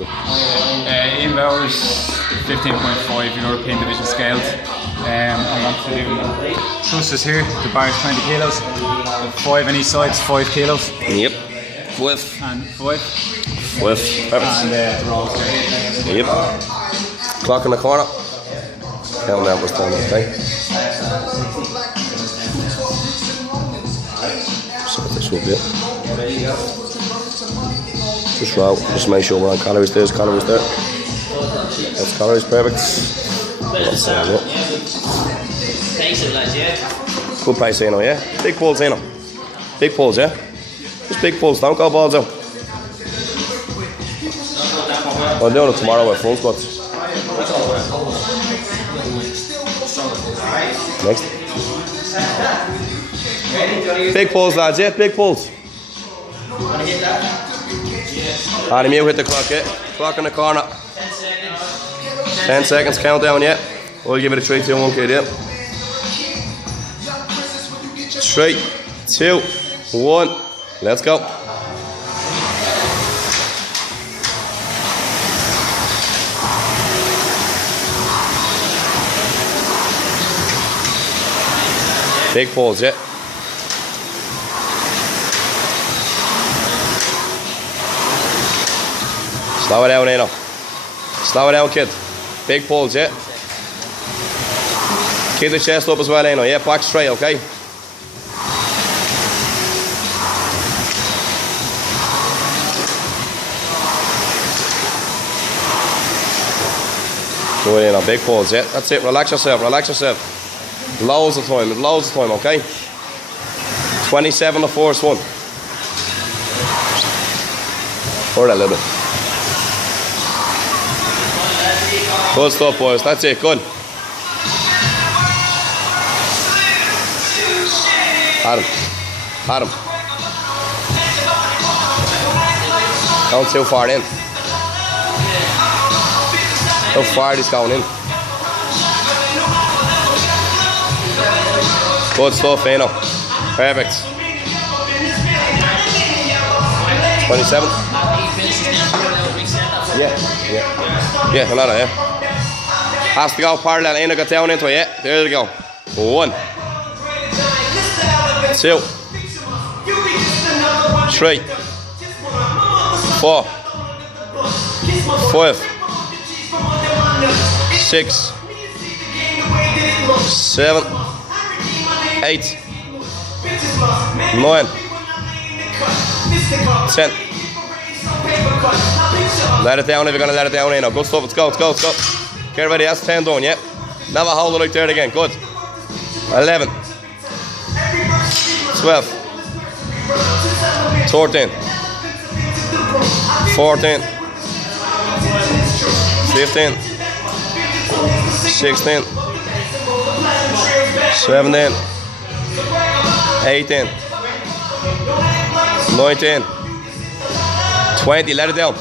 Ian Bowers, 15.5 European Division scaled. I want to do thrusters here. The bar is 20 kilos. 5 on each side, 5 kilos. Yep. 5. And 5. 5. And the rolls there. Yep. Clock in the corner. Count that was done, okay? So this will be it. Just route, just make sure we're on calories. There's calories there. That's calories, perfect. That's it. Good pace, Eno, yeah? Big pulls, Eno. Big pulls, yeah? Just big pulls, don't go balls out. I'm doing it tomorrow with front squats. Next. Big pulls, lads, yeah? Big pulls. Adam, you hit the clock, yeah? Clock in the corner. 10 seconds, countdown, yeah? We'll give it a 3, 2, 1, kid, yeah? 3, 2, 1, let's go. Big pulls, yeah? Slow it down, Eno. Slow it down, kid. Big pulls, yeah? Keep the chest up as well, Eno. Yeah, back straight, okay? Good, Eno. Big pulls, yeah? That's it. Relax yourself, relax yourself. Loads of time, okay? 27 the first one. Or a little bit. Good stuff, boys. That's it. Good. Adam. Don't too far in. How far is going in? Good stuff, Eno. Perfect. 27. Yeah, another, yeah. Has to go parallel, Eno got down into it, yeah. There you go. 1, 2, 3, 4, 5, 6, 7, 8, 9, 10. Let it down if you're going to let it down, Eno. Good stuff, let's go. Get ready, that's 10 done, yeah? Never hold it like there again, good. 11, 12, 13, 14, 15, 16, 17, 18, 19, 20, let it down.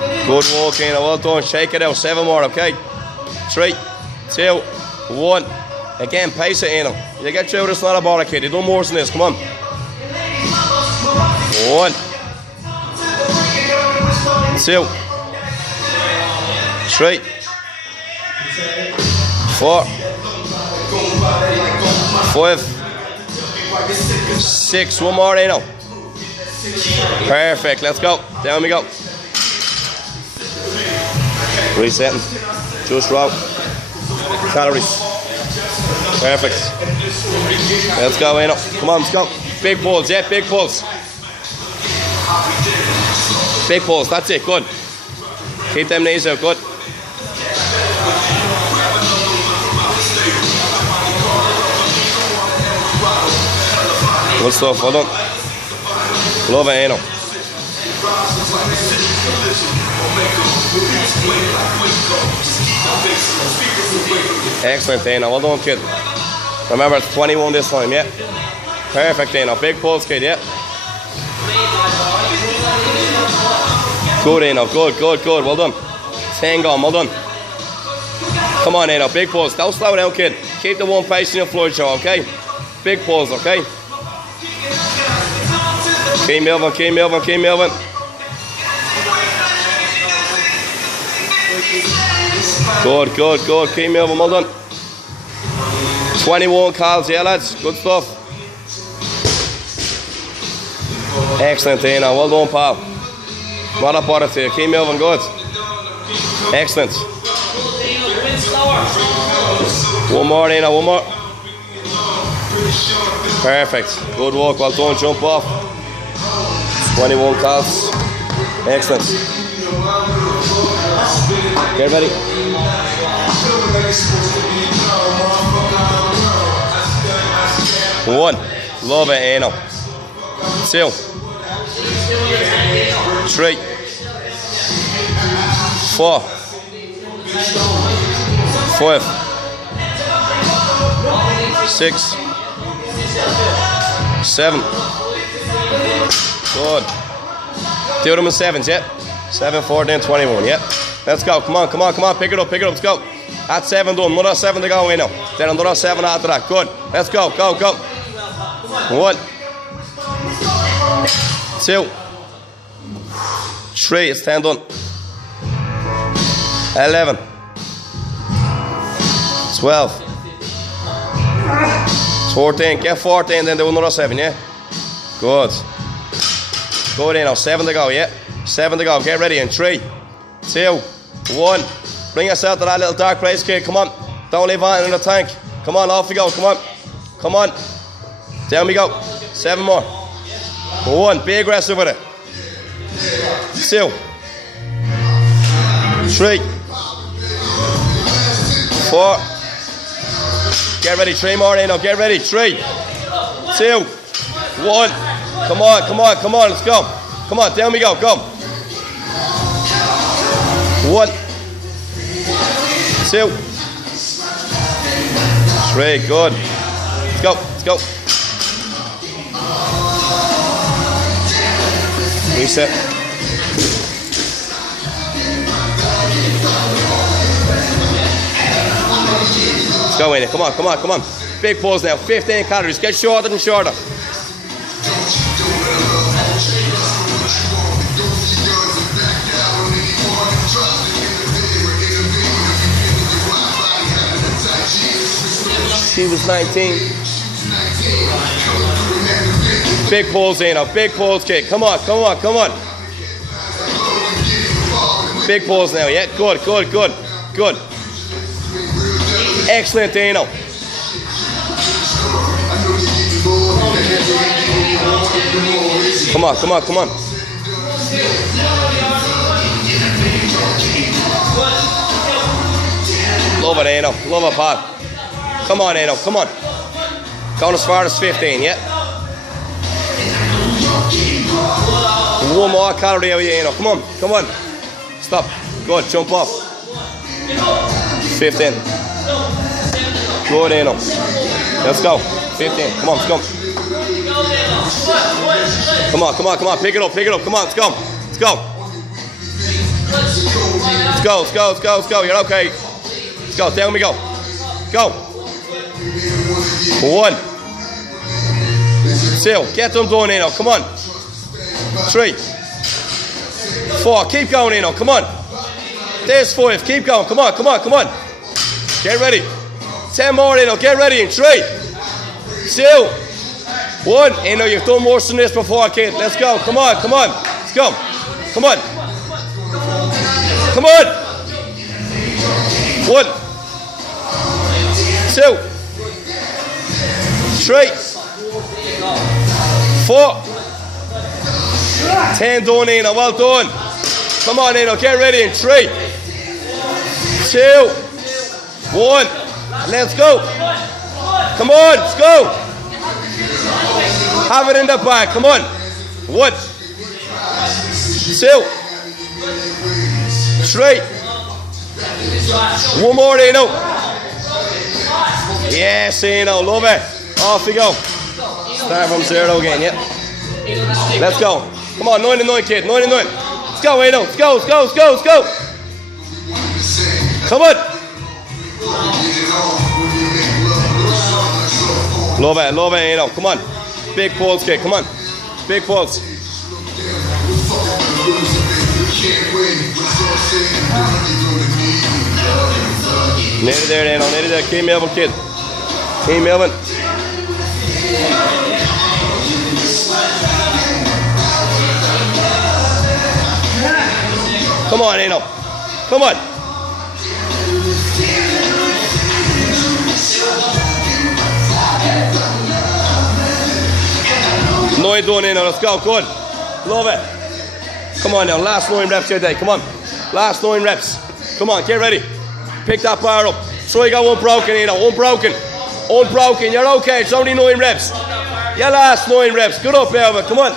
Good walk, Eno, well done. Shake it out. 7 more, okay? 3, 2, 1. Again, pace it, Eno. You get through this, not a bother, kid. You do more than this, come on. 1, 2, 3, 4, 5, 6. One more, Eno. Perfect, let's go. Down we go. Resetting. Just route. Calories. Perfect. Let's go, Eno. Come on, let's go. Big pulls, yeah, big pulls. Big pulls, that's it, good. Keep them knees out, good. Good stuff, well done. Love it, Eno. Excellent, Eno. Well done, kid. Remember, it's 21 this time, yeah? Perfect, Eno. Big pulse, kid, yeah? Good, Eno. Good. Well done. 10 gone, well done. Come on, Eno. Big pulse. Don't slow down, kid. Keep the one pace in your floor show, okay? Big pulse, okay? Keep moving. Good, good, good. Keep moving, well done. 21 calls, yeah lads, good stuff. Excellent, Dana, well done pal. Not a bother to you, keep moving, good. Excellent. One more, Dana, one more. Perfect, good work, well done, jump off. 21 calls, excellent. Get ready. One, love it, Eno. 2, 3, 4, 5, 6, 7. Good. Do them in 7s, yeah? 7, 14, 21, yeah? Let's go, come on, come on, come on, pick it up, let's go. That's 7 done, another 7 to go, Eno. Then another 7 after that, good. Let's go, go, go. 1, 2, 3, it's 10 done. 11, 12, 14, get 14, then do another 7, yeah? Good. Good, Eno, 7 to go, yeah? 7 to go, get ready in 3, 2, 1. Bring yourself to that little dark place, kid, come on. Don't leave on in the tank. Come on, off we go, come on. Come on. Down we go. 7 more. 1, be aggressive with it. 2, 3, 4. Get ready, 3 more, Eno, get ready. 3, 2, 1. Come on, come on, come on, let's go. Come on, down we go, go. 1, 2, 3, good. Let's go, let's go. Reset. Let's go in it, come on, come on, come on. Big pulls now, 15 calories, get shorter and shorter. She was 19. Big pulls, Eno. Big pulls, kid. Come on, come on, come on. Big pulls now, yeah? Good, good, good, good. Excellent, Eno. Come on, come on, come on. Love it, Eno. Love it, pal. Come on, Eno, come on. Going as far as 15, yeah? 1 more calorie out of you, Eno. Come on, come on. Stop. Good, jump off. 15. Good, Eno. Let's go. 15. Come on, let's go. Come on, come on, come on. Pick it up, come on, let's go. Let's go. Let's go, let's go, let's go, let's go. You're okay. Let's go, down we go. Go. 1, 2, get them done, Eno, come on. 3, 4, keep going, Eno, come on. There's 5, keep going, come on, come on, come on. Get ready. 10 more, Eno, get ready in 3, 2, 1. Eno, you've done worse than this before, kid. Let's go, come on, come on. Let's go. Come on. Come on. 1, 2, 3, 4, 10 done, Eno, well done. Come on, Eno, get ready in 3, 2, 1. Let's go. Come on, let's go. Have it in the back, come on. 1, 2, 3. 1 more, Eno. Yes, Eno, love it. Off we go. Start from 0 again, yeah. Let's go. Come on, 99, kid, 99. Let's go, Eno. Let's go, let's go, let's go, let's go. Come on. Love it, Eno. Come on. Big pulls, kid, come on. Big pulls. Nearly there, Eno. Nearly there. Keep moving, kid. Keep moving. Come on, Eno. Come on. Nine done, Eno. Let's go. Good. Love it. Come on now. Last 9 reps here today. Come on. Last 9 reps. Come on. Get ready. Pick that bar up. Try go unbroken, Eno. Unbroken. Unbroken. You're okay. It's only 9 reps. Your last 9 reps. Good up, Elva. Come on.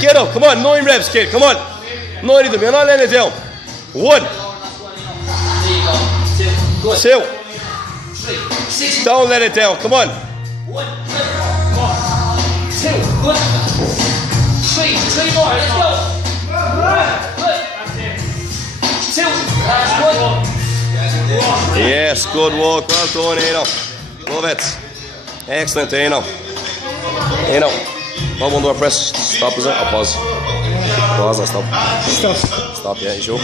Get up. Come on. 9 reps, kid. Come on. 9 of them. You're not letting it down. 1. 2. Don't let it down. Come on. 2. Good. 3. 3 more. Let's go. Good. 2. Last 1. Yes, good work. Well done, Eno. Love it. Excellent, Eno. Eno. Not one door press. Stop, is it? Or pause? Pause or stop? Stop. Stop, yeah, you sure?